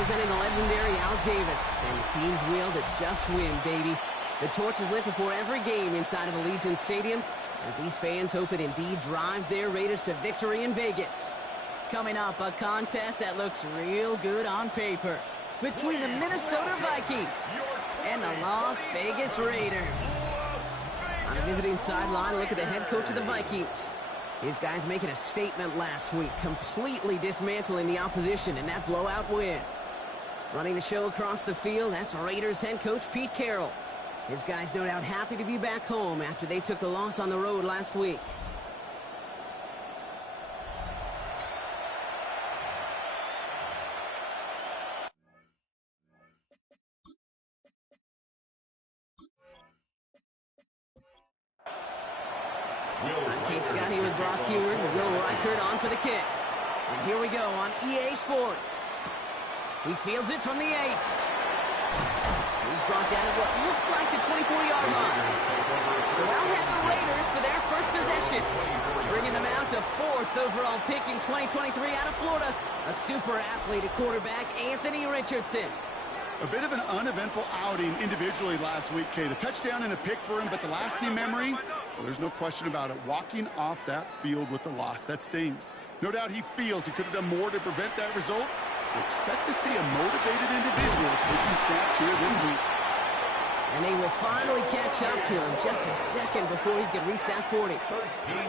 representing the legendary Al Davis. And the team's will to just win, baby. The torch is lit before every game inside of Allegiant Stadium, as these fans hope it indeed drives their Raiders to victory in Vegas. Coming up, a contest that looks real good on paper between the Minnesota Vikings and the Las Vegas Raiders. On a visiting sideline, look at the head coach of the Vikings. His guys making a statement last week, completely dismantling the opposition in that blowout win. Running the show across the field, that's Raiders head coach Pete Carroll. His guys no doubt happy to be back home after they took the loss on the road last week. Kate Scott here with Brock Heward and Will Reichert on for the kick. And here we go on EA Sports. He fields it from the 8. He's brought down at what looks like the 24-yard line. So they'll have the Raiders for their first possession, bringing them out to 4th overall pick in 2023 out of Florida. A super athlete at quarterback, Anthony Richardson. A bit of an uneventful outing individually last week, Kate. A touchdown and a pick for him, but the lasting memory, well, there's no question about it. Walking off that field with the loss, that stings. No doubt he feels he could have done more to prevent that result, so expect to see a motivated individual taking snaps here this week. And they will finally catch up to him just a second before he can reach that 40. 13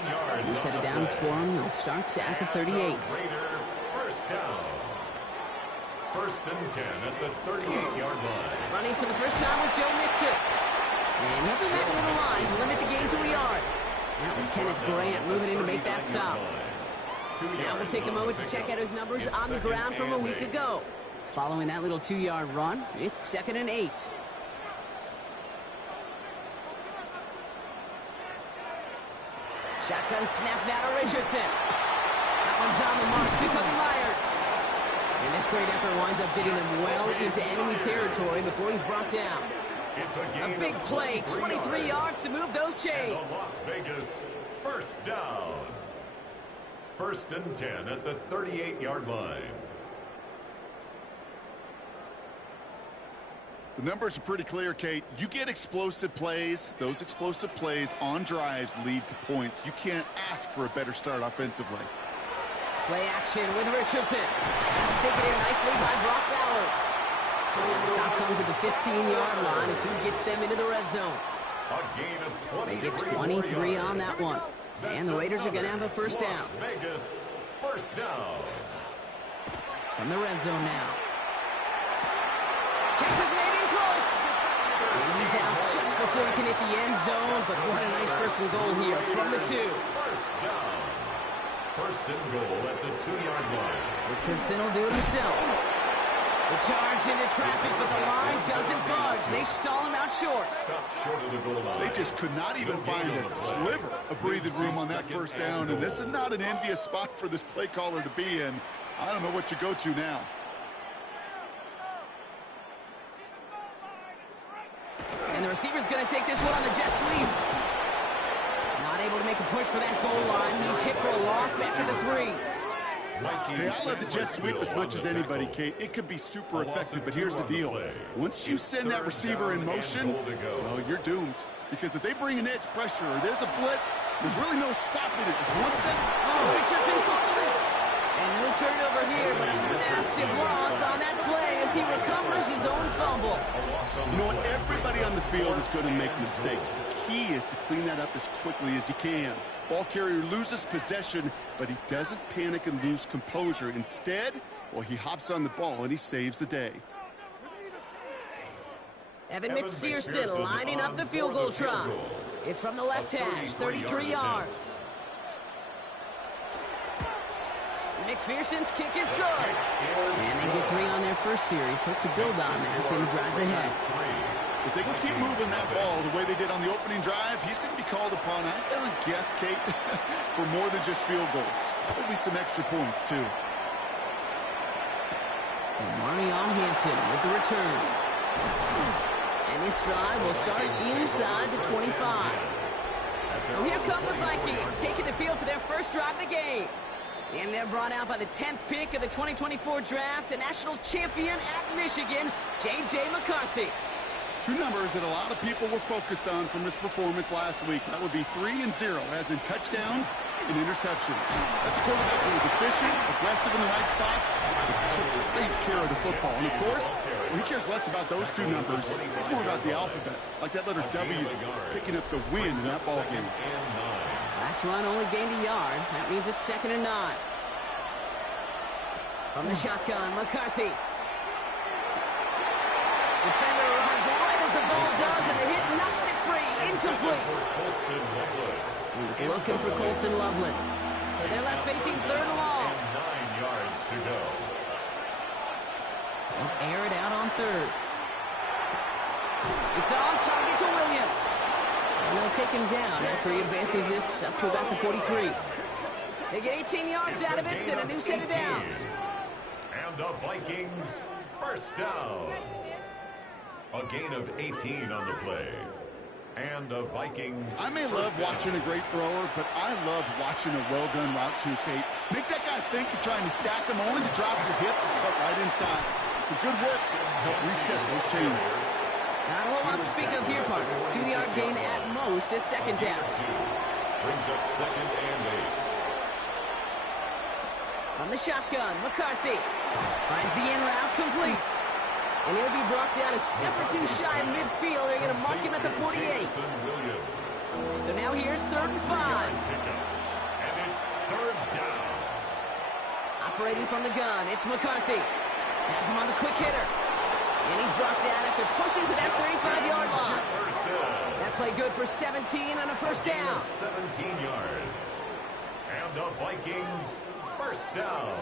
yards. New set of downs for him. He'll start at the 38. First down. 1st and 10 at the 38-yard line. Running for the first time with Joe Mixon. And he'll be back into the line to limit the game to a yard. That was Kenneth Grant moving in to make that stop. Now we'll take a moment to check out his numbers on the ground from a week ago. Following that little 2-yard run, it's 2nd and 8. Shotgun snap now to Richardson. That one's on the mark to Kobe Myers. And this great effort winds up getting him well into enemy territory before he's brought down. A big play, 23 yards to move those chains. Las Vegas first down. 1st and 10 at the 38-yard line. The numbers are pretty clear, Kate. You get explosive plays. Those explosive plays on drives lead to points. You can't ask for a better start offensively. Play action with Richardson. That's taken in nicely by Brock Bowers. And the stop comes at the 15-yard line as he gets them into the red zone. A gain of 23. They get 23 on that one. And the Raiders are going to have a first down. Las Vegas first down. From the red zone now. Catch is made in close. And he's out just before he can hit the end zone. But what a nice 1st and goal here from the 2. First down. 1st and goal at the 2-yard line. Richardson will do it himself. The charge into traffic, but the line doesn't budge. They stall him out short. Stop short of the goal line. They just could not even find a sliver of breathing room on that first down, and this is not an envious spot for this play caller to be in. I don't know what you go to now. And the receiver's going to take this one on the jet sweep. Not able to make a push for that goal line. He's hit for a loss back at the 3. Hey, I love the jet sweep as much as anybody, Kate. It could be super effective, but here's the deal. Once you send that receiver in motion, well, you're doomed. Because if they bring an edge pressure or there's a blitz, there's really no stopping it. Richardson fumbled it. And no turnover here, but a massive loss on that play as he recovers his own fumble. You know what? Everybody on the field is going to make mistakes. The key is to clean that up as quickly as you can. Ball carrier loses possession, but he doesn't panic and lose composure. Instead, well, he hops on the ball and he saves the day. Evan McPherson lining up the field goal try. It's from the left hash, 33 yards. McPherson's kick is good. And they get 3 on their first series. Hope to build on that in the drives ahead. If they can keep moving that ball the way they did on the opening drive, he's going to be called upon, I would guess, Kate, for more than just field goals. Probably some extra points, too. And Marion Hampton with the return. And this drive will start inside the 25. So here come the Vikings, taking the field for their first drive of the game. And they're brought out by the 10th pick of the 2024 draft, a national champion at Michigan, J.J. McCarthy. Two numbers that a lot of people were focused on from his performance last week. That would be 3 and 0, as in touchdowns and interceptions. That's a quarterback who was efficient, aggressive in the right spots, took great care of the football. And, of course, he cares less about those two numbers. It's more about the alphabet, like that letter W, picking up the win in that ball game. Last run only gained a yard. That means it's 2nd and 9. From the shotgun, McCarthy. Defender runs right as the ball does, and the hit knocks it free. Incomplete. He was looking for Colston Loveland. So they're left facing 3rd and long. 9 yards to go. They'll air it out on 3rd. It's on target to Williams. And they'll take him down after he advances this up to about the 43. They get 18 yards out of it and a new set of downs. And the Vikings, first down. A gain of 18 on the play. And the Vikings. I may love watching a great thrower, but I love watching a well-done route too, Kate. Make that guy think you're trying to stack him only to drop your hips and cut right inside. Some good work to help reset those chains. Not a whole lot to speak of here, partner. 2-yard gain at most at 2nd down. Brings up 2nd and 8. On the shotgun, McCarthy finds the in route complete. And he'll be brought down a step or two shy of midfield. They're going to mark him at the 48. So now here's 3rd and 5. And it's 3rd down. Operating from the gun, it's McCarthy. Has him on the quick hitter. And he's brought down after pushing to that 35-yard line. That play good for 17 on a first down. 17 yards. And the Vikings, first down.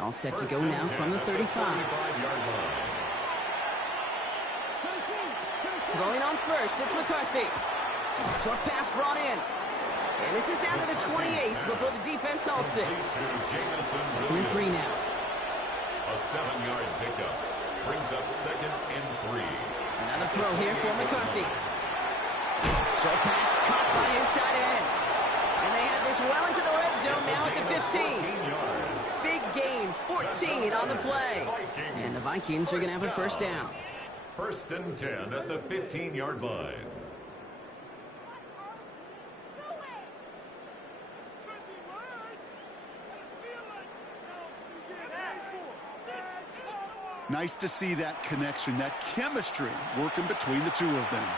All set to go now from the 35. Throwing on first, it's McCarthy. Short pass brought in. And this is down to the 28 before the defense halts it. 2nd and 3 now. A 7-yard pickup. Brings up 2nd and 3. Another throw here for McCarthy. Short pass caught by his tight end. And they have this well into the red zone now at the 15. Big gain, 14 on the play. And the Vikings are going to have a first down. 1st and 10 at the 15-yard line. Nice to see that connection, that chemistry working between the two of them.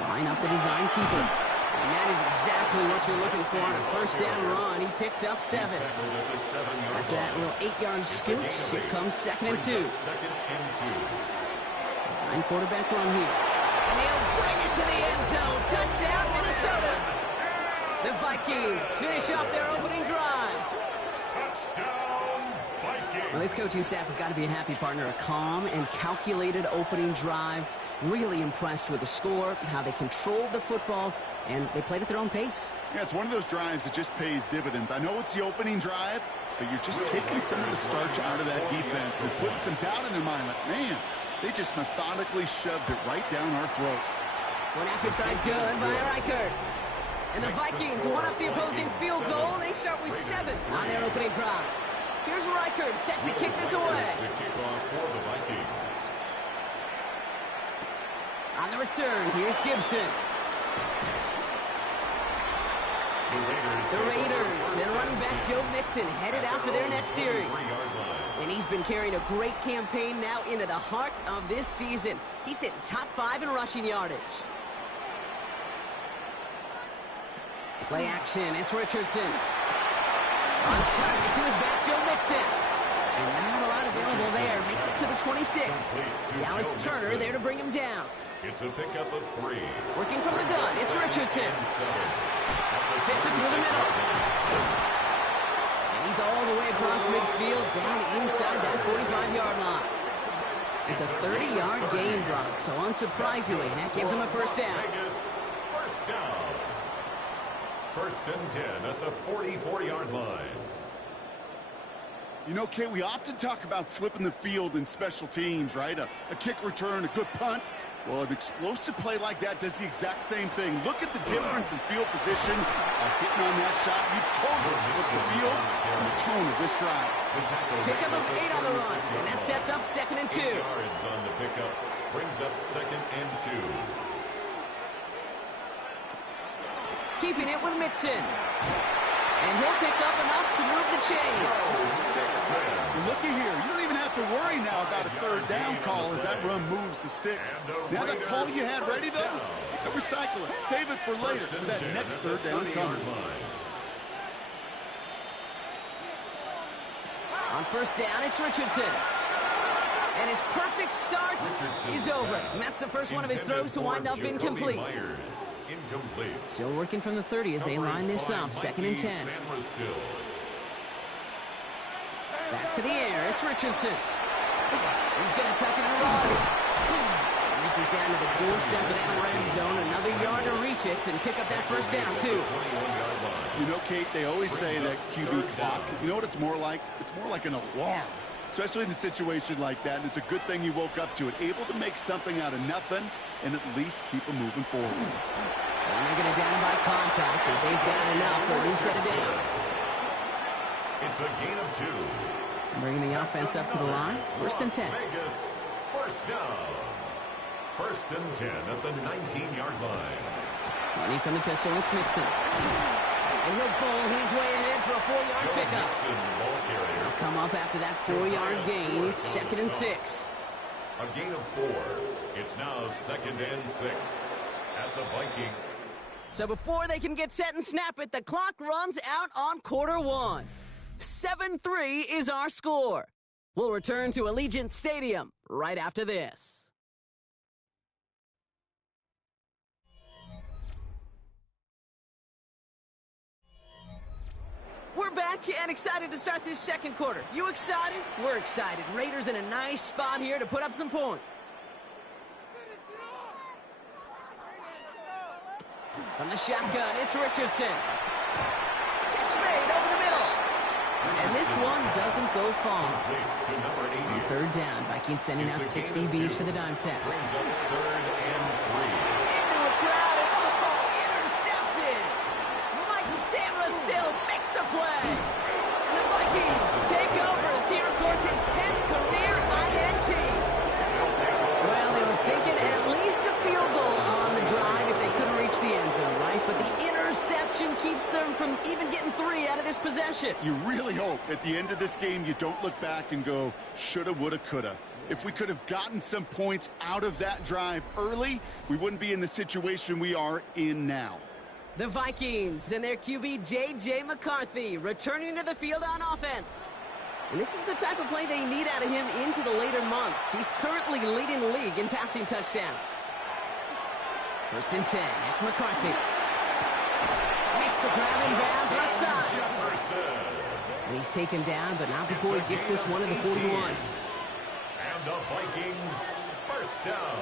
Line up the design keeper. And that is exactly what you're looking for on a first down run. He picked up 7. After that little 8-yard scooch, here comes 2nd and 2. Design quarterback run here. And he'll bring it to the end zone. Touchdown, Minnesota. The Vikings finish off their opening drive. Touchdown, Vikings. Well, this coaching staff has got to be a happy partner. A calm and calculated opening drive. Really impressed with the score, how they controlled the football, and they played at their own pace. Yeah, it's one of those drives that just pays dividends. I know it's the opening drive, but you're just taking some of the starch out of that defense and putting some doubt in their mind. Like, man, they just methodically shoved it right down our throat. One after tried good by Reichert. And the Vikings one up the opposing field goal. They start with 7 on their opening drive. Here's Reichert set to kick this away. The kickoff for the Vikings. On the return, here's Gibson. The Raiders and running back Joe Mixon headed out for their next series. And he's been carrying a great campaign now into the heart of this season. He's hitting top 5 in rushing yardage. Play action, it's Richardson. On target to his back, Joe Mixon. And not a lot available there. Makes it to the 26. Dallas Turner there to bring him down. It's a pickup of 3. Working from the gun, it's Richardson. Fits it through the middle. And he's all the way across midfield, down inside that 45-yard line. It's a 30-yard gain, Brock, so unsurprisingly, that gives him a first down. First down. 1st and 10 at the 44-yard line. You know, Kate, we often talk about flipping the field in special teams, right? A kick return, a good punt. Well, an explosive play like that does the exact same thing. Look at the difference in field position. Hitting on that shot, you've totally flipped the field and the tone of this drive. Pickup of 8 on the run, and that sets up 2nd and 2. 8 yards on the pickup brings up 2nd and 2. Keeping it with Mixon. And he'll pick up enough to move the chains. Looky here. You don't even have to worry now about a 3rd down call as that run moves the sticks. Now that call you had ready, though, recycle it. Save it for later for that next 3rd down coming. On 1st down, it's Richardson. And his perfect start is over. And that's the first one of his throws to wind up incomplete. Still working from the 30 as they line this up. 2nd and 10. Back to the air. It's Richardson. He's going to tuck it and run. And this is down to the doorstep of that red zone. Another yard to reach it and pick up that 1st down, too. You know, Kate, they always say that QB clock, you know what it's more like? It's more like an alarm. Especially in a situation like that, and it's a good thing you woke up to it. Able to make something out of nothing and at least keep them moving forward. And they're going to down by contact as they've got enough for a new set of downs. It's a gain of 2. Bringing the offense up to the line. 1st and 10. Vegas, 1st down. 1st and 10 at the 19-yard line. Running from the pistol, it's Mixon. And he'll bowl his way ahead for a 4-yard pickup. He'll come up after that 4-yard gain. It's 2nd and 6. A gain of 4. It's now 2nd and 6 at the Vikings. So before they can get set and snap it, the clock runs out on quarter 1. 7-3 is our score. We'll return to Allegiant Stadium right after this. We're back and excited to start this 2nd quarter. You excited? We're excited. Raiders in a nice spot here to put up some points. From the shotgun, it's Richardson. Catch made over the middle. And this one doesn't go far. On 3rd down, Vikings sending out 6 DBs for the dime set. Brings up 3rd and 3. Into a crowd and intercepted. Mike Samuel makes the play. And the Vikings take over as he records his 10th career INT. Well, they were thinking at least a field goal on the drive if they couldn't reach the end zone, right? But the interception keeps them from even getting 3 out of this possession. You really hope at the end of this game you don't look back and go, shoulda, woulda, coulda. If we could have gotten some points out of that drive early, we wouldn't be in the situation we are in now. The Vikings and their QB J.J. McCarthy returning to the field on offense. And this is the type of play they need out of him into the later months. He's currently leading the league in passing touchdowns. 1st and 10, it's McCarthy. Makes the grab in bounds left side. And he's taken down, but not before he gets this one to the 41. And the Vikings, 1st down.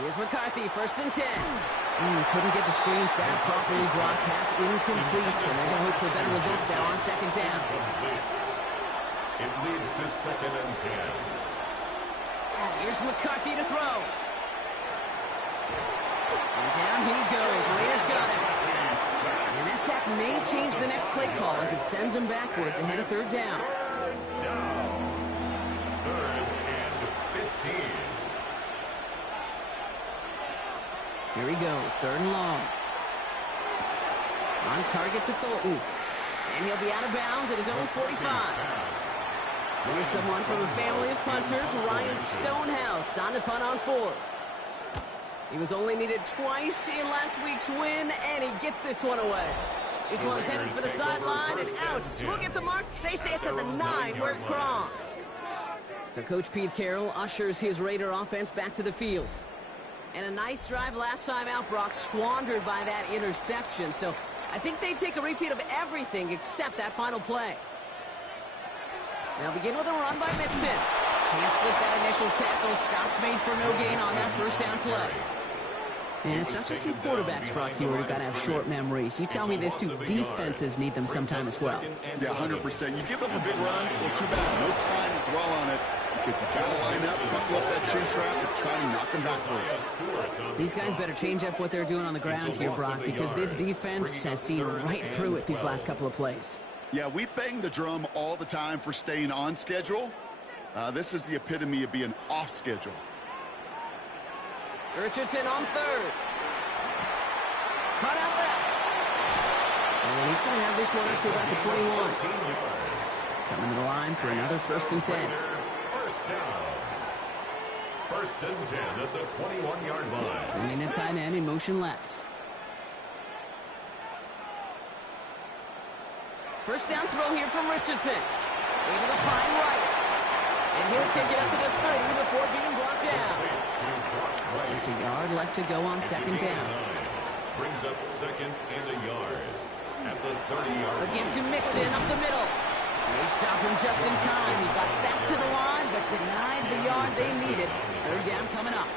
Here's McCarthy, 1st and 10. Couldn't get the screen set up properly. Block pass incomplete. And they're going to hope for better results now on 2nd down. It leads to 2nd and 10. Here's McCarthy to throw. And down he goes. Raiders got him. And that sack may change the next play call as it sends him backwards ahead of 3rd down. 3rd and 15. Here he goes, 3rd and long. On target to Thornton. And he'll be out of bounds at his own 45. Here's someone from a family of punters, Ryan Stonehouse, on to punt on 4th. He was only needed twice in last week's win, and he gets this one away. This one's headed for the sideline and out. We'll get the mark. They say it's at the 9 where it crossed. So Coach Pete Carroll ushers his Raider offense back to the field. And a nice drive last time out, Brock, squandered by that interception. So I think they take a repeat of everything except that final play. They'll begin with a run by Mixon. Can't slip that initial tackle. Stops made for no gain on that 1st down play. And it's not just some quarterbacks, Brock, here who got to have short memories. You tell me this too, defenses need them sometime as well. Yeah, 100%. You give up a big run, well, too bad. No time to dwell on it because you got to line up, buckle up that chin strap, and try to knock them backwards. These guys better change up what they're doing on the ground here, Brock, because this defense has seen right through it these last couple of plays. Yeah, we bang the drum all the time for staying on schedule. This is the epitome of being off schedule. Richardson on third. Cut out left. And he's going to have this one up to about the 21. Coming to the line for another 1st and 10. First down. 1st and 10 at the 21-yard line. Sending a tight end in motion left. First down throw here from Richardson. Able to find right. And he'll take it up to the 30 before being brought down. Just a yard left to go on 2nd down. Brings up 2nd and a yard at the 30-yard line. Again to Mixon up the middle. They stop him just in time. He got back to the line, but denied the yard they needed. 3rd down coming up.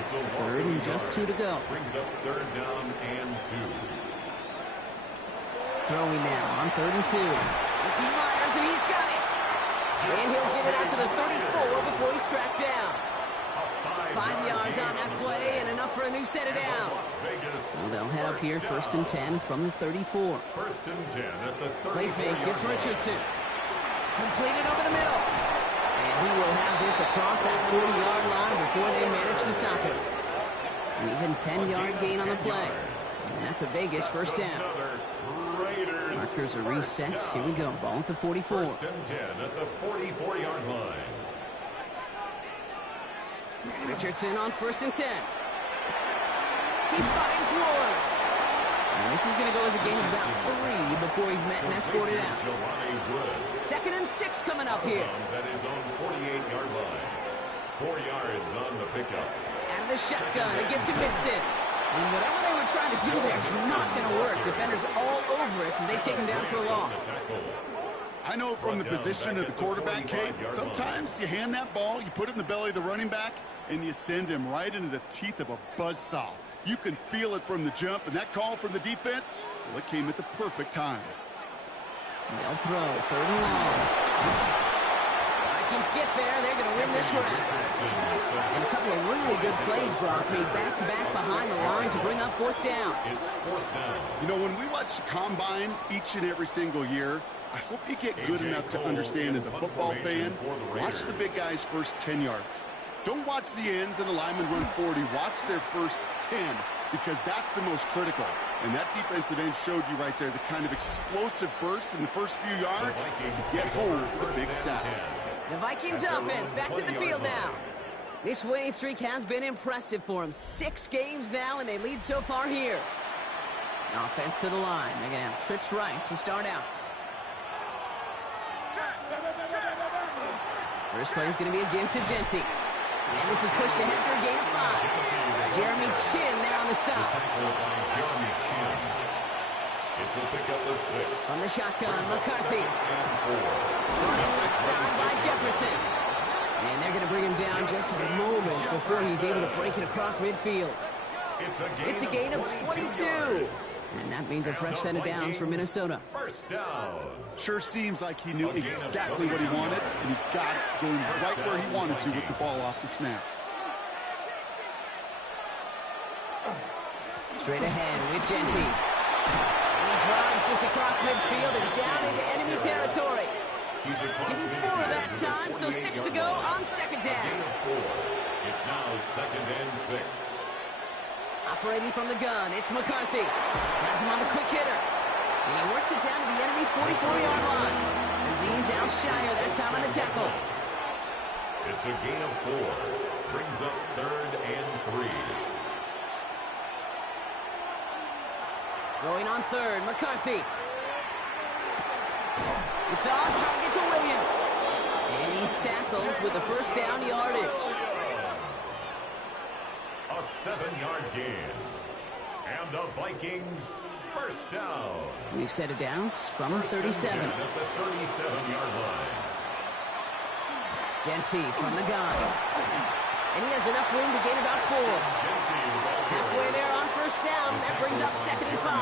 It's a 3rd and just 2 to go. Brings up 3rd down and 2. Throwing now on 3rd and 2. Looking Myers, and he's got it. And he'll get it out to the 34 before he's tracked down. 5 yards on that play and enough for a new set of downs. So they'll head up here 1st and 10 from the 34. 1st and 10 at the 34. Play fake, gets Richardson. Completed over the middle. And he will have this across that 40-yard line before they manage to stop him. An even 10-yard gain on the play. And that's a Vegas 1st down. Markers are reset. Here we go. Ball at the 44. 1st and 10 at the 44-yard line. Richardson on 1st and 10. He finds Ward. And this is going to go as a gain of about 3 before he's met and escorted out. 2nd and 6 coming up here. At his own 48-yard line. 4 yards on the pickup. Out of the shotgun, again to Mixon. And whatever they were trying to do there is not going to work. Defenders all over it, and they take him down for a loss. I know from the position of the quarterback, Kate, sometimes you hand that ball, you put it in the belly of the running back, and you send him right into the teeth of a buzzsaw. You can feel it from the jump, and that call from the defense, well, it came at the perfect time. They'll throw, 3rd and long. Vikings get there, they're going to win this round. And a couple of really good plays, Brock, made back-to-back behind the line to bring up 4th down. It's 4th down. You know, when we watch the combine each and every single year, I hope you get good enough to understand as a football fan, watch the big guys' first 10 yards. Don't watch the ends and the linemen run 40. Watch their first 10 because that's the most critical. And that defensive end showed you right there the kind of explosive burst in the first few yards to get home the big sack. The Vikings offense back to the field now. This winning streak has been impressive for them. 6 games now, and they lead so far here. Offense to the line. They're going to have trips right to start out. First play is going to be again to Genty. And this is pushed ahead for a gain of 5. Jeremy Chin there on the stop. It's a pickup of 6. From the shotgun, McCarthy. Running left side by Jefferson. And they're going to bring him down just a moment before he's able to break it across midfield. It's a gain of 22. And that means a fresh set of downs for Minnesota. First down. Sure seems like he knew exactly what he wanted, and he got it going right where he wanted to with the ball off the snap. Straight ahead with Genty. And he drives this across midfield and down into enemy territory. Give him 4 that time, so 6 to go on 2nd down. It's now 2nd and 6. Operating from the gun, it's McCarthy. Has him on the quick hitter. And he works it down to the enemy 44-yard line. Aziz Al-Shire that time on the tackle. It's a gain of 4. Brings up 3rd and 3. Going on 3rd, McCarthy. It's on target to Williams. And he's tackled with the first down yardage. A 7-yard gain. And the Vikings first down. We've set it downs from 37. At the 37-yard line. Genty from the gun. And he has enough room to gain about 4. Halfway there on first down. That brings up 2nd and 5.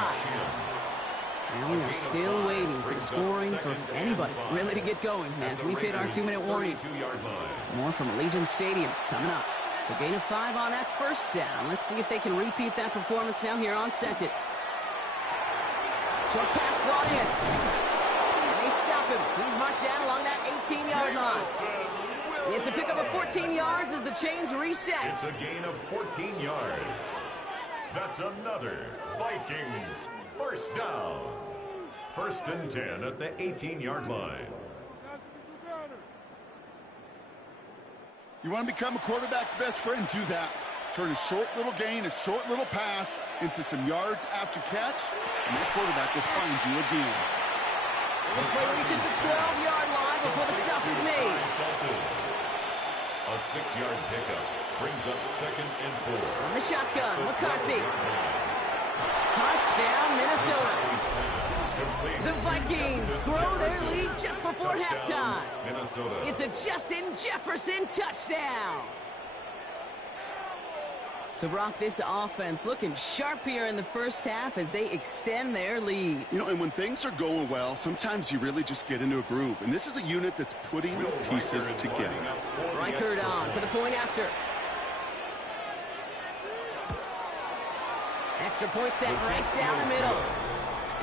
And we are still waiting for the scoring for anybody really to get going as we've hit our 2-minute warning. More from Allegiant Stadium coming up. So gain of 5 on that first down. Let's see if they can repeat that performance now here on 2nd. Short pass brought in. And they stop him. He's marked down along that 18-yard line. It's a pickup of 14 yards as the chains reset. It's a gain of 14 yards. That's another Vikings first down. 1st and 10 at the 18-yard line. You want to become a quarterback's best friend, do that. Turn a short little gain, a short little pass into some yards after catch, and that quarterback will find you again. This play reaches the 12-yard line before the stop is made. A 6-yard pickup brings up 2nd and 4. On the shotgun, McCarthy. Touchdown, Minnesota. The Vikings grow their lead just before halftime. It's a Justin Jefferson touchdown. So, Brock, this offense looking sharp here in the first half as they extend their lead. You know, and when things are going well, sometimes you really just get into a groove. And this is a unit that's putting the pieces together. Reichert on for the point after. Extra point set right down the middle.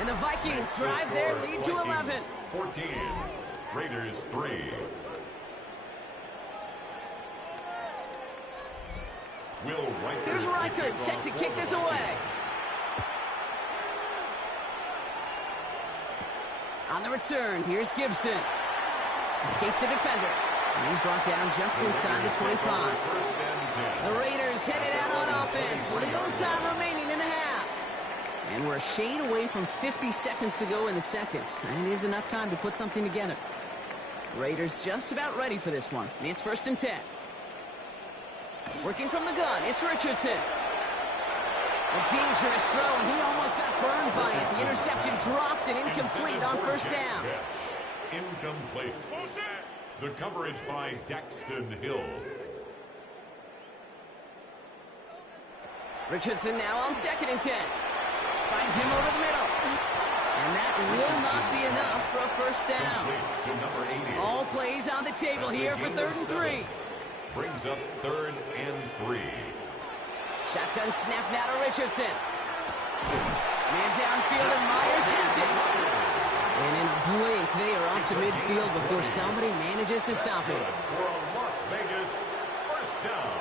And the Vikings drive their lead to 11. 14. Raiders 3. Here's Reichert set to kick this away. On the return, here's Gibson. Escapes the defender. And he's brought down just inside the 25. The Raiders headed out on offense. Little time remaining in the half. And we're a shade away from 50 seconds to go in the second. And it is enough time to put something together. Raiders just about ready for this one. It's 1st and 10. Working from the gun, it's Richardson. A dangerous throw, and he almost got burned by it. The interception dropped and incomplete on first down. Incomplete. The coverage by Daxton Hill. Richardson now on 2nd and 10. Finds him over the middle. And that will not be enough for a first down. All plays on the table here for 3rd and 3. Brings up 3rd and 3. Shotgun snap now to Richardson. Man downfield, and Myers has it. And in a blink, they are off to midfield before somebody manages to stop him. For a Las Vegas first down.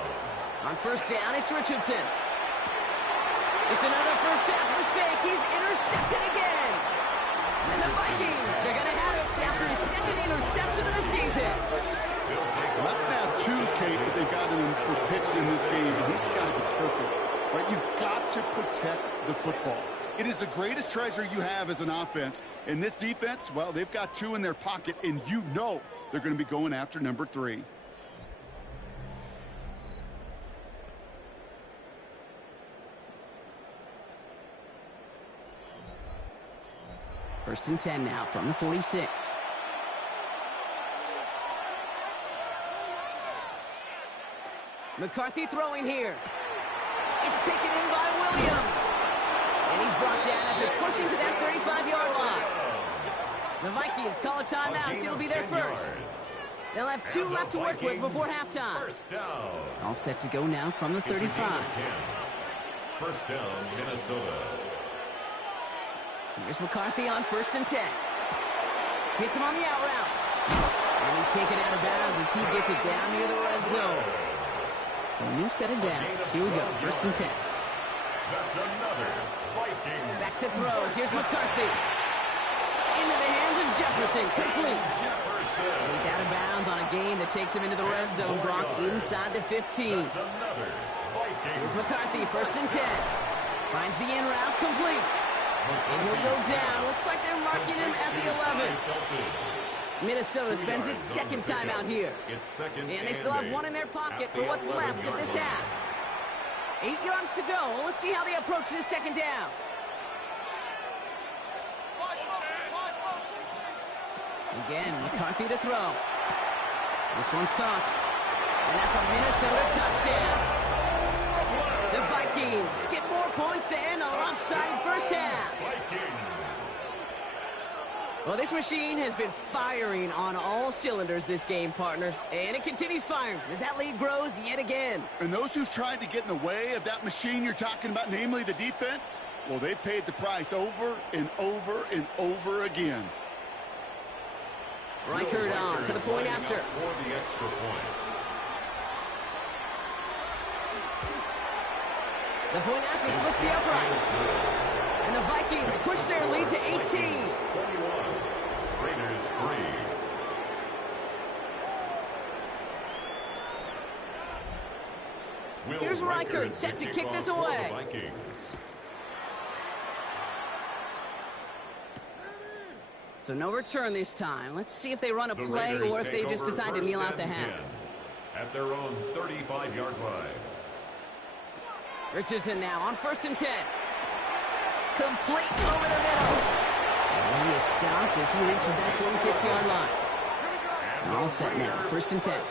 On first down, it's Richardson. It's another first half mistake. He's intercepted again. And the Vikings are going to have it after his 2nd interception of the season. Well, that's now 2, Kate, but they've gotten him for picks in this game, and he's got to be careful. Right? You've got to protect the football. It is the greatest treasure you have as an offense. And this defense, well, they've got 2 in their pocket, and you know they're going to be going after number 3. First and 10 now from the 46. McCarthy throwing here. It's taken in by Williams. And he's brought down after pushing to that 35-yard line. The Vikings call a timeout. It'll be their first. They'll have 2 left to work with before halftime. All set to go now from the 35. First down, Minnesota. Here's McCarthy on 1st and 10. Hits him on the out route. And he's taken out of bounds as he gets it down near the red zone. So a new set of downs. Here we go, 1st and 10. That's another Vikings. Back to throw. Here's McCarthy. Into the hands of Jefferson. Complete. And he's out of bounds on a gain that takes him into the red zone. Brock inside the 15. Here's McCarthy, 1st and 10. Finds the in route, complete. And he'll go down. Looks like they're marking him at the 11. Minnesota spends its 2nd timeout here. And they still have 1 in their pocket for what's left of this half. 8 yards to go. Well, let's see how they approach this 2nd down. Again, McCarthy to throw. This one's caught. And that's a Minnesota touchdown. The Vikings get more points to end a lopsided first half. Well, this machine has been firing on all cylinders this game, partner. And it continues firing as that lead grows yet again. And those who've tried to get in the way of that machine you're talking about, namely the defense, well, they've paid the price over and over and over again. Reichert on for the point after. For the extra point. The point after splits the upright. And the Vikings push their lead to 18. 21. Raiders 3. Here's Reichert set to kick this away. So no return this time. Let's see if they run a play or if they just decide to kneel out the half. At their own 35-yard line. Richardson now on 1st and 10. Complete over the middle. And he is stopped as he reaches that 46-yard line. All set now, 1st and 10.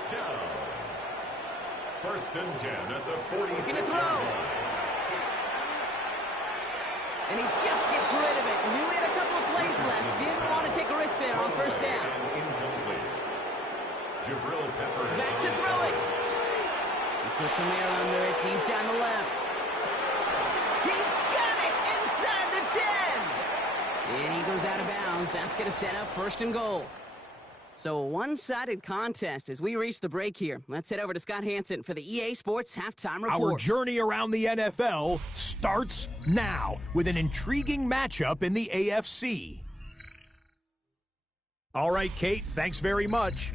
1st and 10 at the 46-yard line. And he just gets rid of it. Knew he had a couple of plays left. Didn't want to take a risk there on 1st down. Back to throw it. He puts some air under it deep down the left. He's got it inside the 10. And he goes out of bounds. That's going to set up 1st and goal. So a one-sided contest as we reach the break here. Let's head over to Scott Hansen for the EA Sports Halftime Report. Our journey around the NFL starts now with an intriguing matchup in the AFC. All right, Kate, thanks very much.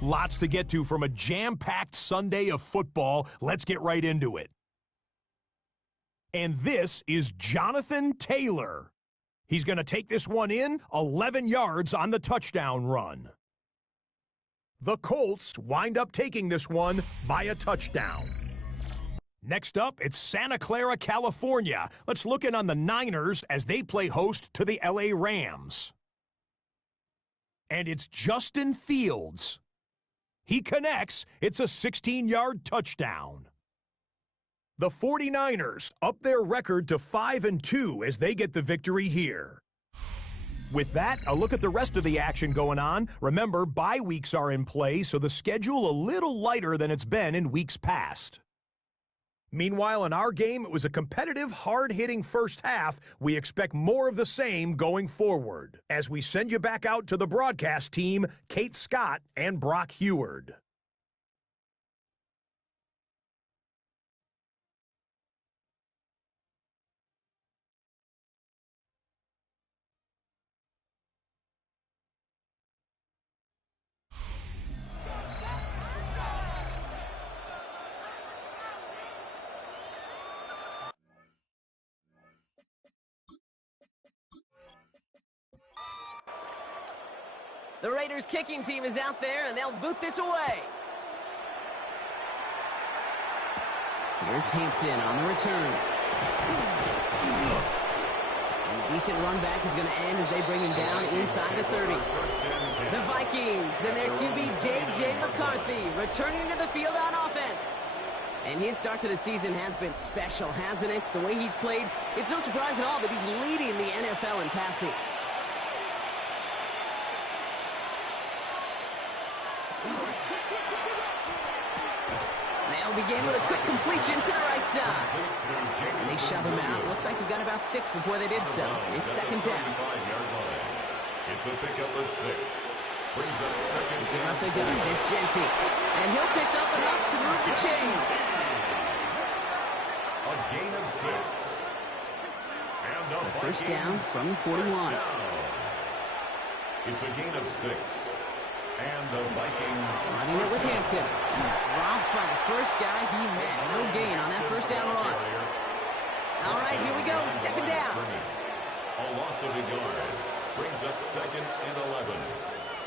Lots to get to from a jam-packed Sunday of football. Let's get right into it. And this is Jonathan Taylor. He's going to take this one in 11 yards on the touchdown run. The Colts wind up taking this one by a touchdown. Next up, it's Santa Clara, California. Let's look in on the Niners as they play host to the LA Rams. And it's Justin Fields. He connects. It's a 16-yard touchdown. The 49ers up their record to 5-2 as they get the victory here. With that, a look at the rest of the action going on. Remember, bye weeks are in play, so the schedule a little lighter than it's been in weeks past. Meanwhile, in our game, it was a competitive, hard-hitting first half. We expect more of the same going forward. As we send you back out to the broadcast team, Kate Scott and Brock Heward. The Raiders kicking team is out there, and they'll boot this away. Here's Hampton on the return. And a decent run back is going to end as they bring him down inside the 30. The Vikings and their QB J.J. McCarthy returning to the field on offense. And his start to the season has been special, hasn't it? The way he's played, it's no surprise at all that he's leading the NFL in passing. They'll begin with a quick completion to the right side. And they shove him out. Looks like he got about 6 before they did so. It's 2nd down. It's a pickup of 6. Brings up 2nd. Give up the goods. It's Genty. And he'll pick up enough to move the chains. A gain of 6. And so 1st down from 41. It's a gain of 6. And the Vikings running it with Hampton. Dropped by the first guy he met. No gain on that 1st down run. All right, here we go. 2nd down. A loss of a yard. Brings up 2nd and 11.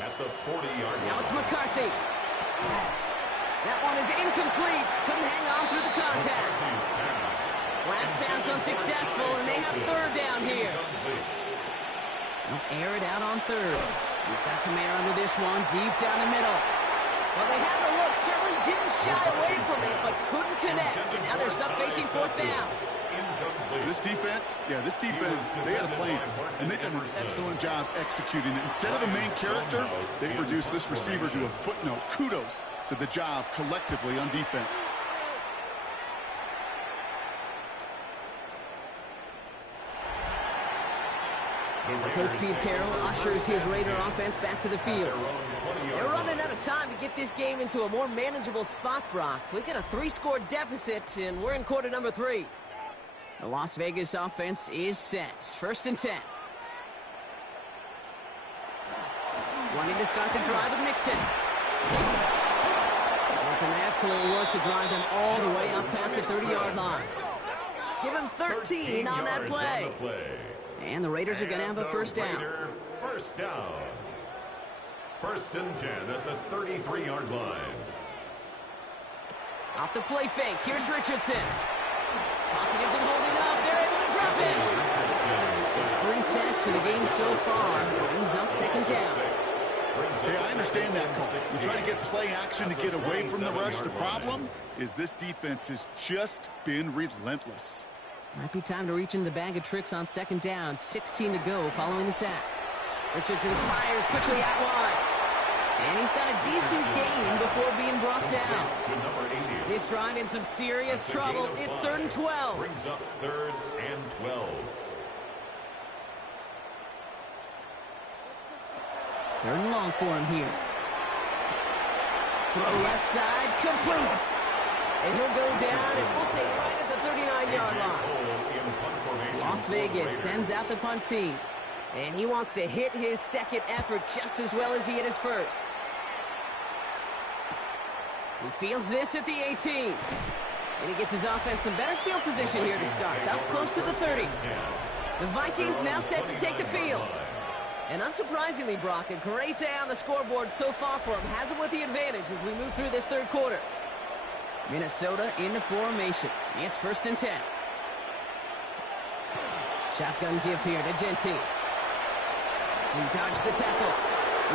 At the 40-yard line. Now it's McCarthy. That one is incomplete. Couldn't hang on through the contact. Last pass unsuccessful, and they have 3rd down here. They'll air it out on 3rd. He's got some air under this one, deep down the middle. Well, they had the look, certainly didn't shy away from it, but couldn't connect. And now they're stuck facing fourth down. This defense, they had a plan, and they did an excellent job executing it. Instead of a main character, they reduced this receiver to a footnote. Kudos to the job collectively on defense. Coach Pete Carroll ushers his Raider offense back to the field. They're running out of time to get this game into a more manageable spot, Brock. We've got a 3-score deficit, and we're in quarter number 3. The Las Vegas offense is set. 1st and 10. Wanting to start the drive with Mixon. That's an excellent look to drive them all the way up past the 30-yard line. Give him 13 on that play. And the Raiders are going to have a first down. First down. 1st and 10 at the 33-yard line. Off the play fake. Here's Richardson. Pocket isn't holding up. They're able to drop it. It's 3 sacks for the game so far. Brings up 2nd down. Hey, I understand that call. You try to get play action to get away from the rush. The problem is this defense has just been relentless. Might be time to reach in the bag of tricks on 2nd down. 16 to go following the sack. Richardson fires quickly out wide. And he's got a decent gain before being brought down. This drive in some serious trouble. It's 3rd and 12. Brings up 3rd and 12. 3rd and long for him here. Throw left side, complete. And he'll go down, and we'll say right at the 39-yard line. Las Vegas sends out the punt team. And he wants to hit his 2nd effort just as well as he hit his 1st. He fields this at the 18. And he gets his offense in better field position here to start. Up close to the 30. The Vikings now set to take the field. And unsurprisingly, Brock, a great day on the scoreboard so far for him. Has him with the advantage as we move through this 3rd quarter. Minnesota into formation. It's 1st and 10. Shotgun give here to Gentile. He dodged the tackle.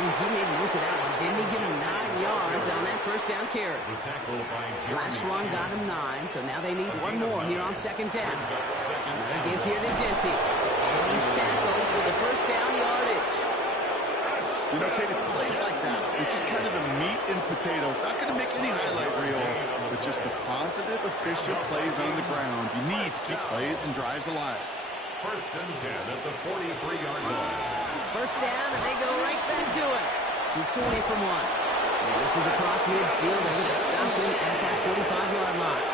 He made most of that one, didn't he? Give him 9 yards on that 1st down carry. Last run got him 9, so now they need one more here on 2nd down. Another give here to Jesse. And he's tackled with the 1st down yardage. You know, Kate, it's plays like that. It's just kind of the meat and potatoes. Not going to make any highlight reel, but just the positive, efficient plays on the ground. You need to keep plays and drives alive. 1st and 10 at the 43-yard line. 1st down, and they go right back to it. Jukes away from one. And this is across midfield. They're going to stop him at that 45-yard line.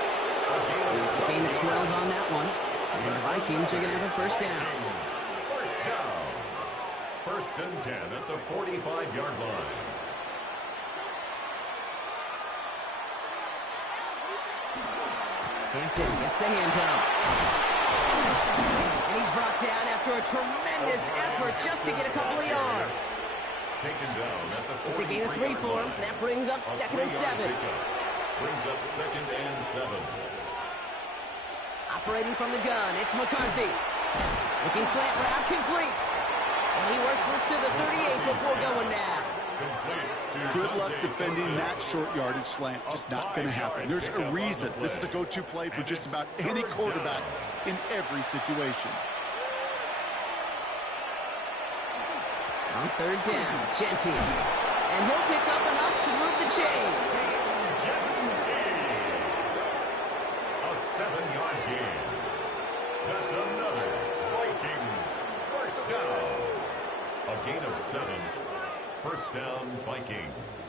And it's a gain of 12 on that one. And the Vikings are going to have a 1st down. 1st and 10 at the 45-yard line. Hampton gets the handoff. And he's brought down after a tremendous effort just to get a couple of yards. Taken down at the 43-yard line. It's a gain of 3 for him. That brings up 2nd and 7. Brings up 2nd and 7. Operating from the gun, it's McCarthy. Looking slant route, complete. And he works this to the 38 before going down. Good luck defending that short yardage slant. Just not going to happen. There's a reason. This is a go-to play for just about any quarterback in every situation. On 3rd down, Gentile. And he'll pick up enough to move the chains. A 7-yard gain. That's another Vikings 1st down. A gain of 7. 1st down, Vikings.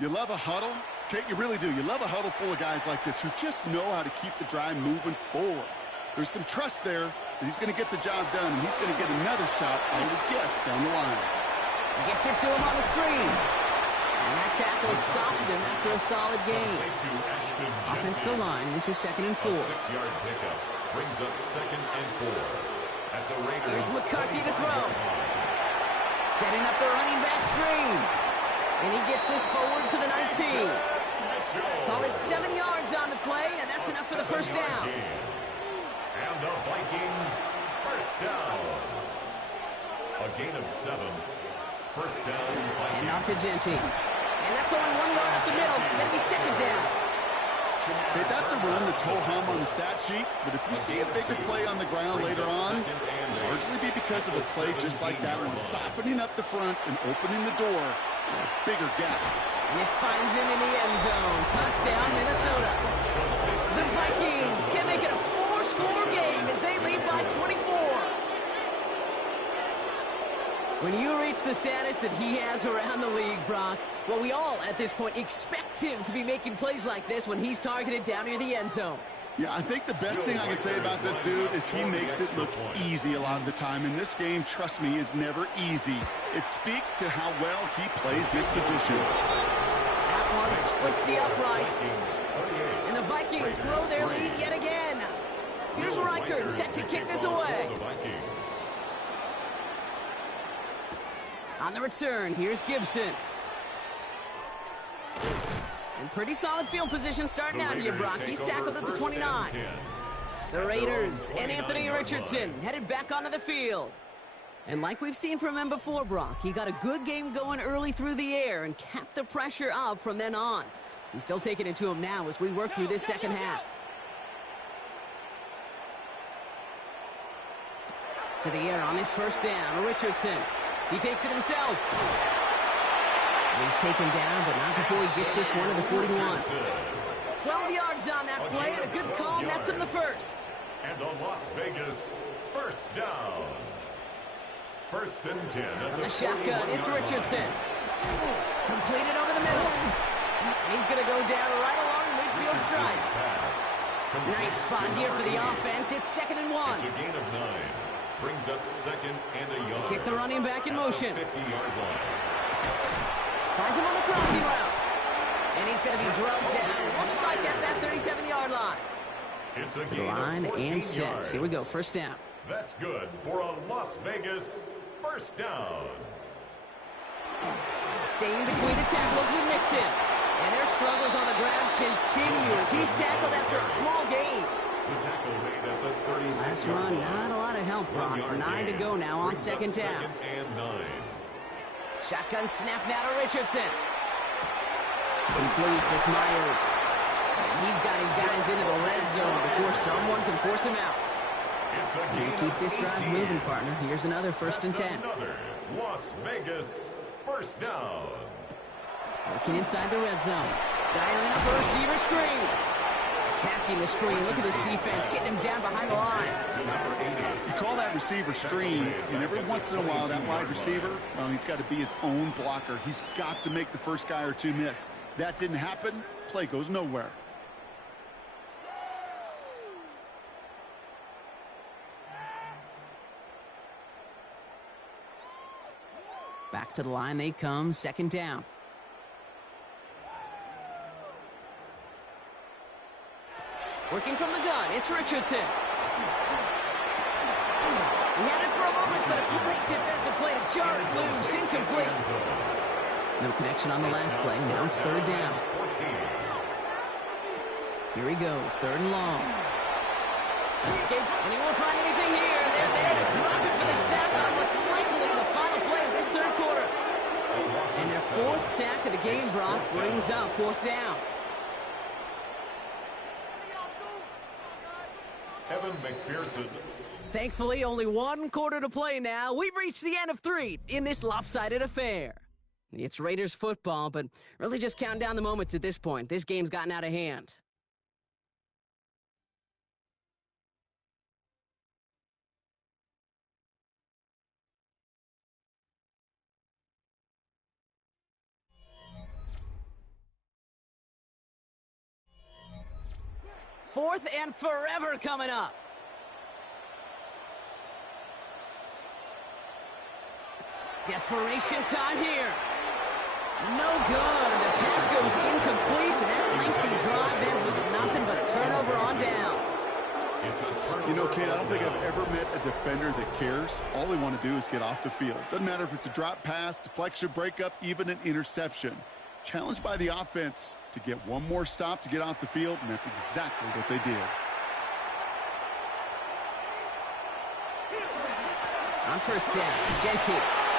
You love a huddle? Kate, you really do. You love a huddle full of guys like this who just know how to keep the drive moving forward. There's some trust there that he's going to get the job done, and he's going to get another shot, I would guess, down the line. Gets it to him on the screen. And that tackle stops him after a solid gain. Offensive line, this is 2nd and 4. A 6-yard pickup brings up 2nd and 4. At the Raiders. Here's McCarthy to throw. Setting up the running back screen. And he gets this forward to the 19. Call it 7 yards on the play, and that's enough for the 1st down. And the Vikings 1st down. A gain of 7. First down, Vikings. And off to Genty. And that's only 1 yard up the middle. Gonna be second down. Hey, that's a run that's ho-hum on the stat sheet, but if you see a bigger play on the ground later on, it'll largely be because of a play just like that one, softening up the front and opening the door for a bigger gap. And this finds him in the end zone. Touchdown, Minnesota. The Vikings can make it a 4-score game as they lead by 24. When you reach the status that he has around the league, Brock, well, we all, at this point, expect him to be making plays like this when he's targeted down near the end zone. Yeah, I think the best thing I can say about this dude is he makes it look easy a lot of the time. And this game, trust me, is never easy. It speaks to how well he plays this position. That one splits the uprights. And the Vikings grow their lead yet again. Here's Reichert set to kick this away. On the return, here's Gibson. And pretty solid field position starting out here, Brock. He's tackled at the 29. The Raiders and Anthony Richardson headed back onto the field. And like we've seen from him before, Brock, he got a good game going early through the air and kept the pressure up from then on. He's still taking it to him now as we work through this second half. To the air on this first down, Richardson. He takes it himself. He's taken down, but not before he gets this one to the 41. 12 yards on that play, and a good call nets him the first. And on Las Vegas, first down. First and 10. On the shotgun, it's Richardson. Completed over the middle. And he's going to go down right along the midfield stripe. Nice spot here for the offense. It's 2nd and 1. It's a gain of 9. Brings up 2nd and a yard. Kick the running back in motion. 50-yard line. Finds him on the crossing route. And he's going to be drugged down. Looks like at that 37-yard line. It's a To the gain line of 14 and set. yards. Here we go, first down. That's good for a Las Vegas first down. Staying between the tackles with Mixon. And their struggles on the ground continue as he's tackled after a small gain. The tackle made at the 36-yard Last run, line. not a lot of help, Brock. 1 yard 9 to gain. go now on Brings up second down. 2nd and 9. Shotgun snap now to Richardson. Completes, it's Myers. And he's got his guys into the red zone before someone can force him out. It's a gain And keep of this drive 18. moving, partner. Here's another first and That's 10. Another Las Vegas first down. Working inside the red zone. Dialing up a receiver screen. Attacking the screen. Look at this defense getting him down behind the line. To number 80. You call that receiver screen, and every once in a while, that wide receiver, well, he's got to be his own blocker. He's got to make the first guy or two miss. That didn't happen. Play goes nowhere. Back to the line they come. Second down. Working from the gun, it's Richardson. He had it for a moment, but a great defensive play to jar it loose. Incomplete. No connection on the last play. Now it's third down. 14. Here he goes, third and long. Escape, and he won't find anything here. They're there to drop it for the sack on what's likely the final play of this third quarter. And their fourth sack of the game, Brock, brings up fourth down. Evan McPherson. Thankfully, only 1 quarter to play now. We've reached the end of 3 in this lopsided affair. It's Raiders football, but really just counting down the moments at this point. This game's gotten out of hand. Fourth and forever coming up. Desperation time here. No good. The pass goes incomplete, and that lengthy drive ends with nothing but a turnover on downs. You know, Kate, I don't think I've ever met a defender that cares. All they want to do is get off the field. Doesn't matter if it's a drop pass, deflection, breakup, even an interception. Challenged by the offense to get one more stop to get off the field, and that's exactly what they did. On first down, Genty.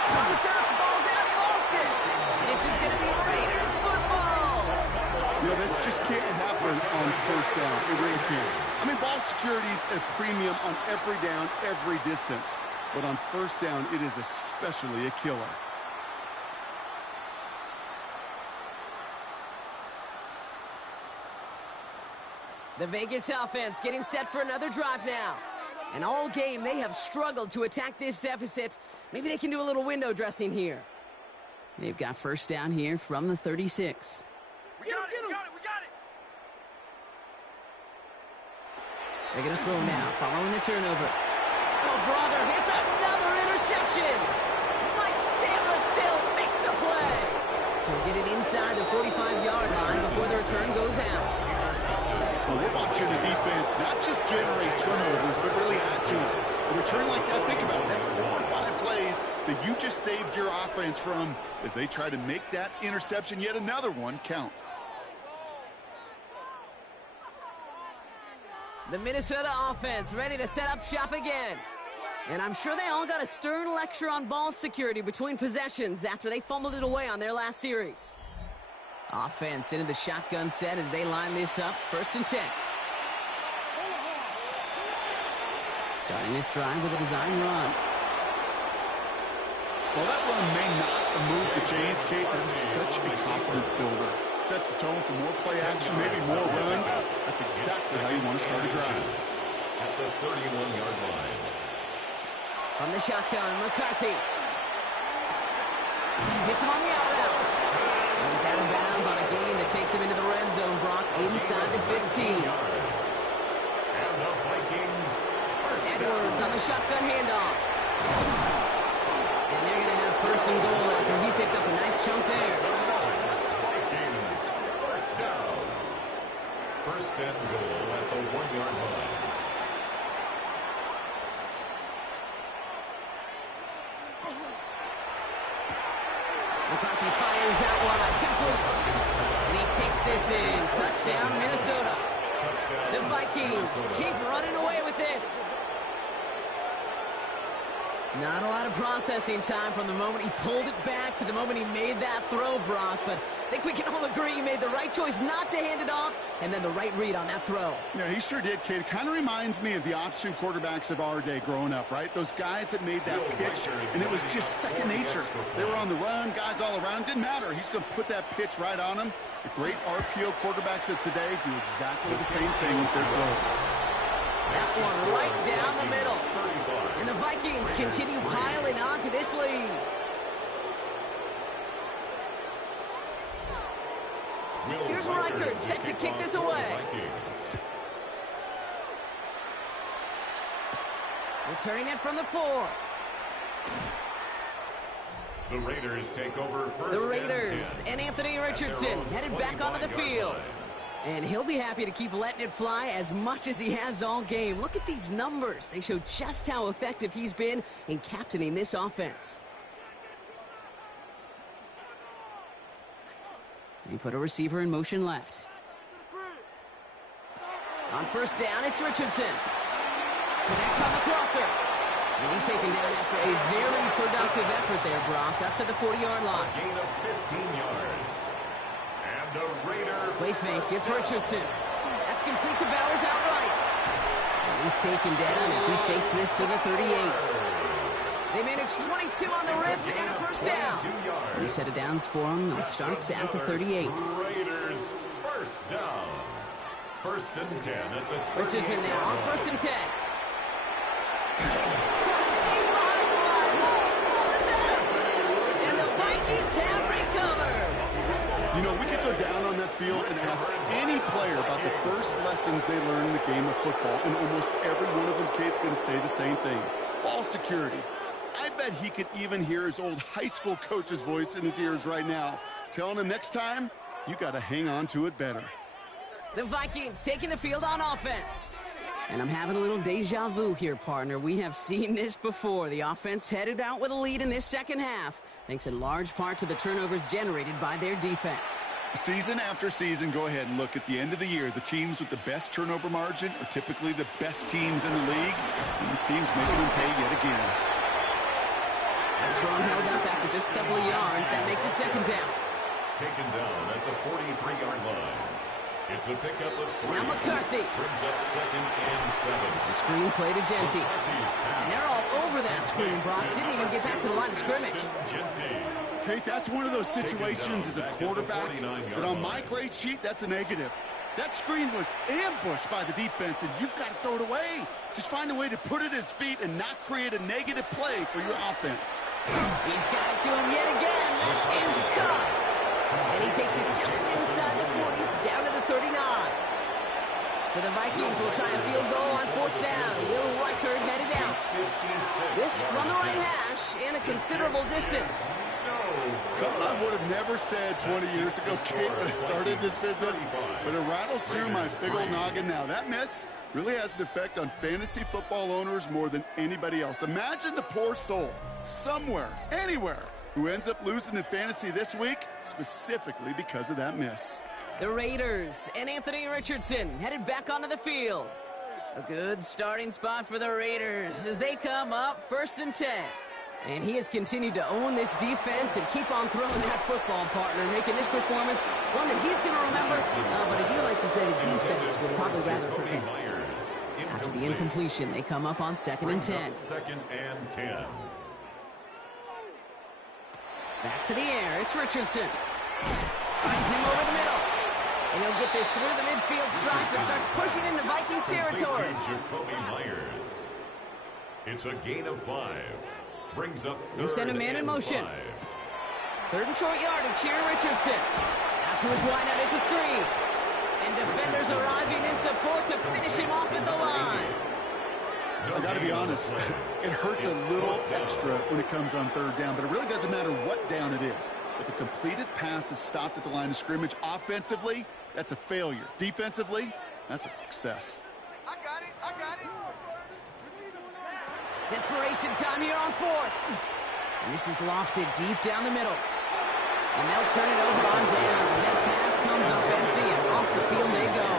On the turf, the ball's out, he You know, this just can't happen on first down. It really can't. I mean, ball security's a premium on every down, every distance. But on first down, it is especially a killer. The Vegas offense getting set for another drive now. And all game, they have struggled to attack this deficit. Maybe they can do a little window dressing here. They've got first down here from the 36. We got it. They're going to throw now, following the turnover. Oh, brother, hits another interception. Mike Sandler still makes the play. To get it inside the 45-yard line before the return goes out. Well, we're watching the defense not just generate turnovers, but really add to it. A return like that, think about it. That's 4 or 5 plays that you just saved your offense from as they try to make that interception, yet another one, count. The Minnesota offense ready to set up shop again. And I'm sure they all got a stern lecture on ball security between possessions after they fumbled it away on their last series. Offense into the shotgun set as they line this up. 1st and 10. Starting this drive with a design run. Well, that run may not move the chains, Kate. That is such a confidence builder. Sets the tone for more play action, maybe more runs. That's exactly how you want to start a drive. At the 31-yard line. From the shotgun, McCarthy. Hits him on the out route. He's out of bounds on a gain that takes him into the red zone, Brock, inside the 15. And the Vikings. Edwards on the shotgun handoff. And they're going to have 1st and goal after he picked up a nice chunk there. Vikings. First down. 1st and goal at the 1-yard line. McCarthy fires out wide, complete. And he takes this in. Touchdown, Minnesota. The Vikings keep running away with this. Not a lot of processing time from the moment he pulled it back to the moment he made that throw, Brock. But I think we can all agree he made the right choice not to hand it off, and then the right read on that throw. Yeah, he sure did, Kate. It kind of reminds me of the option quarterbacks of our day growing up, right? Those guys that made that pitch, and it was just second nature. They were on the run, guys all around. Didn't matter. He's going to put that pitch right on them. The great RPO quarterbacks of today do exactly the same thing with their throws. That one right down the middle. And the Vikings continue piling on to this lead. Here's Reichert set to kick this away. Returning it from the 4. The Raiders take over first. The Raiders and Anthony Richardson headed back onto the field. And he'll be happy to keep letting it fly as much as he has all game. Look at these numbers. They show just how effective he's been in captaining this offense. He put a receiver in motion left. On 1st down, it's Richardson. Connects on the crosser. And he's taken down after a very productive effort there, Brock, up to the 40-yard line. Gain of 15 yards. And the Raider play fake, it's Richardson. That's complete to Bowers outright. And he's taken down as he takes this to the 38. They managed 22 on the rip and a 1st down. New set of downs for him. It starts at the 38. Raiders 1st down. 1st and 10 at the 38. Richardson now on 1st and 10. And the Vikings have recovered. You know, we could go down on that field and ask any player about the first lessons they learned in the game of football, and almost every one of them, Kate's going to say the same thing. Ball security. I bet he could even hear his old high school coach's voice in his ears right now, telling him next time, you got to hang on to it better. The Vikings taking the field on offense. And I'm having a little deja vu here, partner. We have seen this before. The offense headed out with a lead in this second half, thanks in large part to the turnovers generated by their defense. Season after season, go ahead and look at the end of the year. The teams with the best turnover margin are typically the best teams in the league. And these teams making them pay yet again. Strong held up after just a couple of yards. That makes it 2nd down. taken down at the 43-yard line. It's a pickup of 3. Now McCarthy. Brings up 2nd and 7. It's a screen play to Genty. And they're all over that screen, Brock. Didn't even get back to the line of scrimmage. Kate, that's one of those situations as a quarterback that on my grade sheet, that's a negative. That screen was ambushed by the defense, and you've got to throw it away. Just find a way to put it at his feet and not create a negative play for your offense. He's got it to him yet again. That is caught. And he takes it just inside the 40, down to the 39. So the Vikings will try a field goal on 4th down. Will Reichard headed out. This from the right hash and a considerable distance. Something I would have never said 20 years ago, Kate, when I started this business, but it rattles through my big old noggin now. That miss really has an effect on fantasy football owners more than anybody else. Imagine the poor soul somewhere, anywhere, who ends up losing in fantasy this week, specifically because of that miss. The Raiders and Anthony Richardson headed back onto the field. A good starting spot for the Raiders as they come up 1st and 10. And he has continued to own this defense and keep on throwing that football, partner, making this performance one that he's going to remember. But as you like to say, the defense would probably rather forget. After the incompletion, they come up on 2nd and 10. 2nd and 10. Back to the air. It's Richardson. Finds him over the middle. And he'll get this through the midfield stripe and starts pushing into Vikings territory. It's a gain of 5. Brings up they send a man in motion. 3rd and short yardage here, Richardson. Out to his wideout, it's a screen. And defenders arriving in support to finish him off at the line. I got to be honest, it hurts a little extra when it comes on 3rd down, but it really doesn't matter what down it is. If a completed pass is stopped at the line of scrimmage, offensively, that's a failure. Defensively, that's a success. I got it. Desperation time here on 4th. And this is lofted deep down the middle. And they'll turn it over on downs as that pass comes up empty and off the field they go.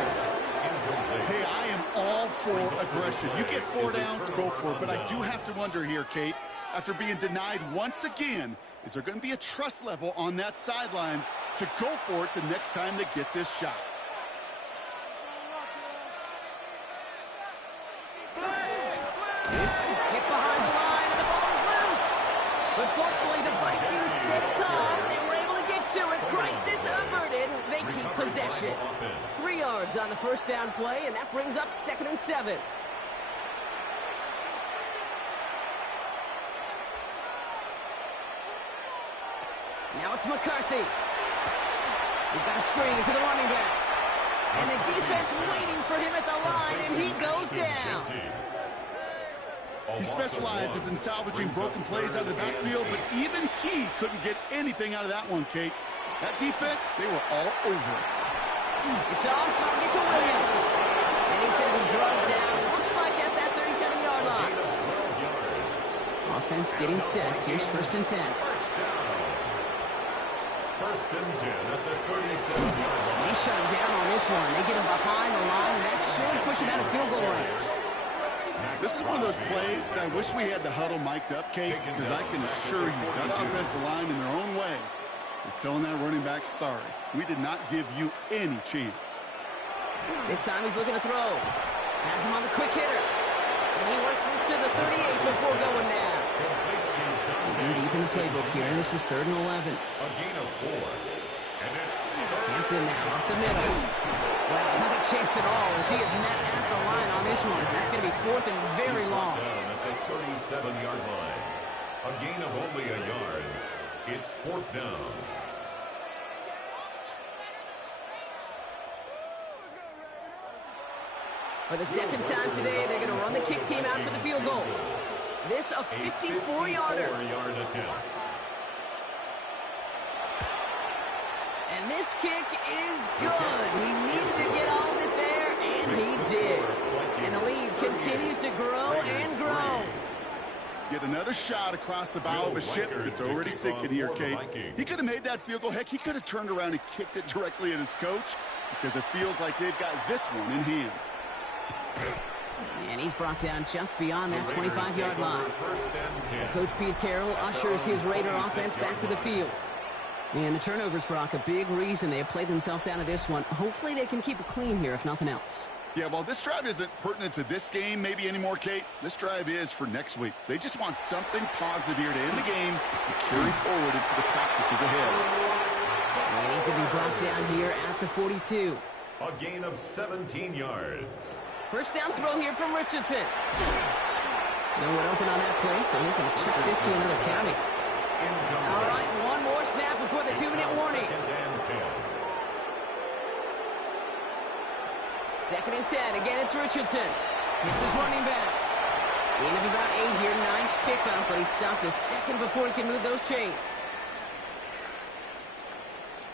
Hey, I am all for aggression. You get 4 downs, go for it. But I do have to wonder here, Kate, after being denied once again, is there going to be a trust level on that sidelines to go for it the next time they get this shot? Hit behind the line and the ball is loose. But fortunately, the Vikings stay calm. They were able to get to it. Crisis averted. They keep possession. 3 yards on the 1st down play, and that brings up 2nd and 7. Now it's McCarthy. We've got a screen to the running back. And the defense waiting for him at the line, and he goes down. He specializes in salvaging broken plays out of the backfield, but even he couldn't get anything out of that one, Kate. That defense, they were all over it. It's on target to Williams. And he's going to be drugged down. Looks like at that 37-yard line. Offense getting set. Here's 1st and 10. First and 10 at the 37-yard line. They shut him down on this one. They get him behind the line, and that should push him out of field goal range. This is one of those plays that I wish we had the huddle mic'd up, Kate, because I can assure you that offensive line in their own way is telling that running back, sorry, we did not give you any chance. This time he's looking to throw. Has him on the quick hitter. And he works this to the 38 before going down. Digging deep in the playbook here. This is 3rd and 11. A gain of 4. And it's Hampton now up the middle. Well, not a chance at all as he is met at the line on this one. That's going to be 4th and very long. down at the 37-yard line. A gain of only a yard. It's 4th down. For the 2nd time today, they're going to run the kick team out for the field goal. This a 54-yarder. 54-yard attempt. And this kick is good. He needed to get all of it there, and he did. And the lead continues to grow and grow. Get another shot across the bow of a ship that's already sinking here, Kate. He could have made that field goal. Heck, he could have turned around and kicked it directly at his coach because it feels like they've got this one in hand. And he's brought down just beyond that 25-yard line. So Coach Pete Carroll ushers his Raider offense back to the field. And the turnovers, Brock, a big reason they have played themselves out of this one. Hopefully they can keep it clean here, if nothing else. Yeah, well, this drive isn't pertinent to this game maybe anymore, Kate. This drive is for next week. They just want something positive here to end the game and carry forward into the practices ahead. And he's going to be brought down here at the 42. A gain of 17 yards. First down throw here from Richardson. No one open on that play, so he's going to check this to another county. All right, one more snap before the 2-minute warning. Second and 10. Again, it's Richardson. It's his running back. Gain of about 8 here. Nice pickup, but he stopped a second before he can move those chains.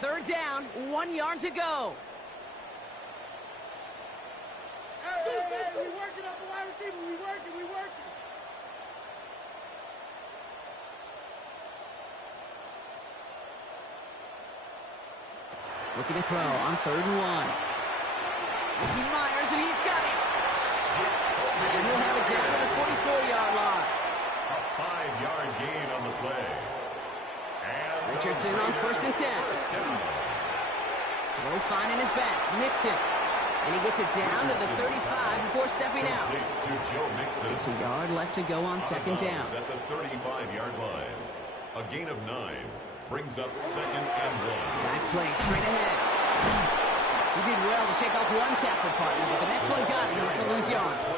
Third down, 1 yard to go. Hey, we working up the wide receiver. We working. Looking to throw on 3rd and 1. Ricky Myers, and he's got it. And he'll have it down to the 44-yard line. A 5-yard gain on the play. And Richardson on 1st and 10. Throw fine in his back. Mixon. And he gets it down to the 35 before stepping out. Just a yard left to go on 2nd down. At the 35-yard line. A gain of 9 brings up 2nd and 1. Back play straight ahead. He did well to shake off one tackle partner, but the next one got him. He's going to lose yards.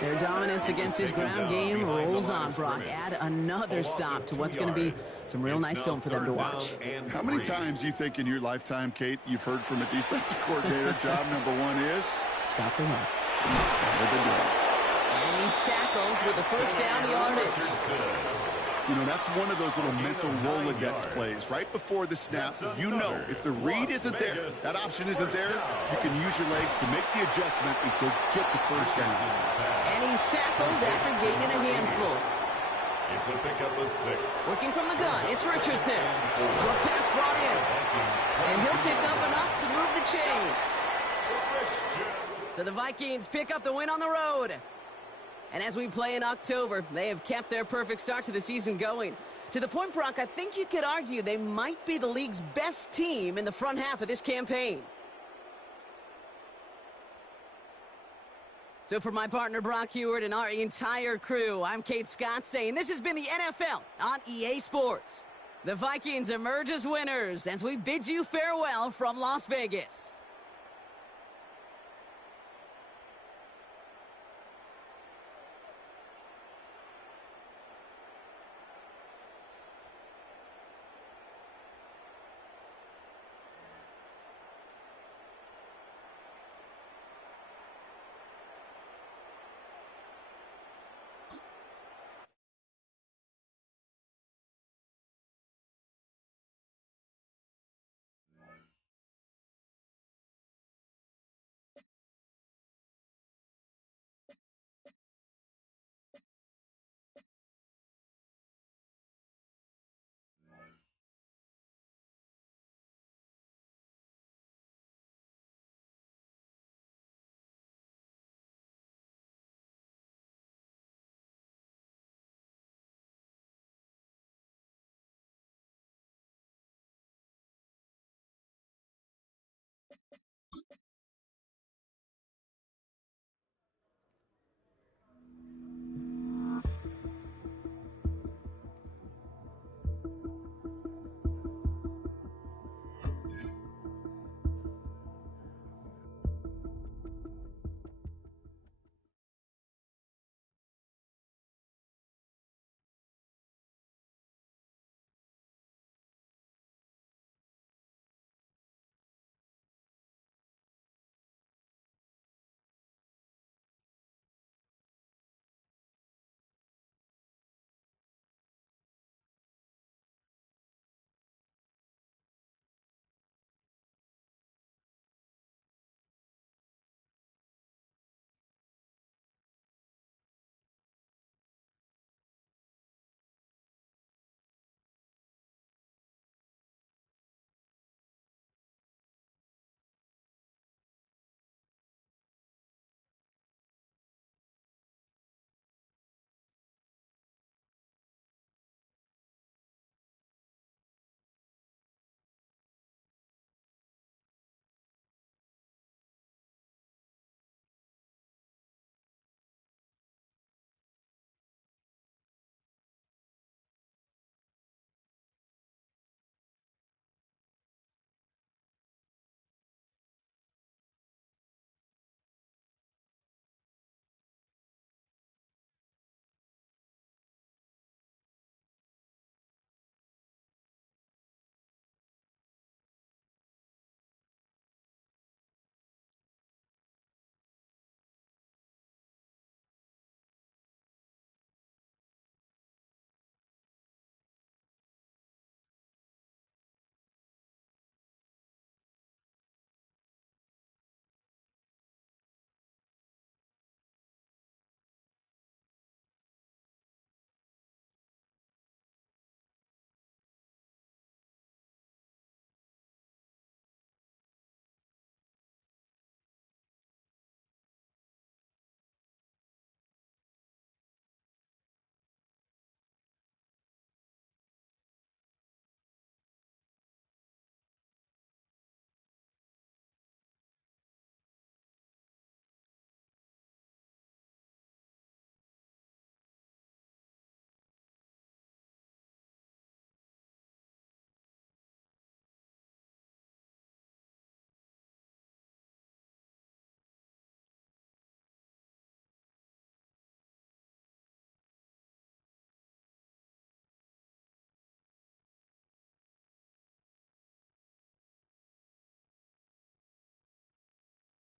Their dominance against his ground game rolls on, Brock. Add another stop to what's going to be some real nice film for them to watch. How many times do you think in your lifetime, Kate, you've heard from a defensive coordinator, job number 1 is? Stop the run. They've been doing it. And he's tackled with the first down yardage. You know, that's one of those little mental Rolodex plays. Right before the snap, you know if the read isn't there, that option isn't there, you can use your legs to make the adjustment and go get the first down. And he's tackled after gaining a handful. It's a pickup of 6. Working from the gun, it's Richardson. Short pass brought in. And he'll pick up enough to move the chains. So the Vikings pick up the win on the road. And as we play in October, they have kept their perfect start to the season going. To the point, Brock, I think you could argue they might be the league's best team in the front half of this campaign. So for my partner, Brock Heward, and our entire crew, I'm Kate Scott saying this has been the NFL on EA Sports. The Vikings emerge as winners as we bid you farewell from Las Vegas.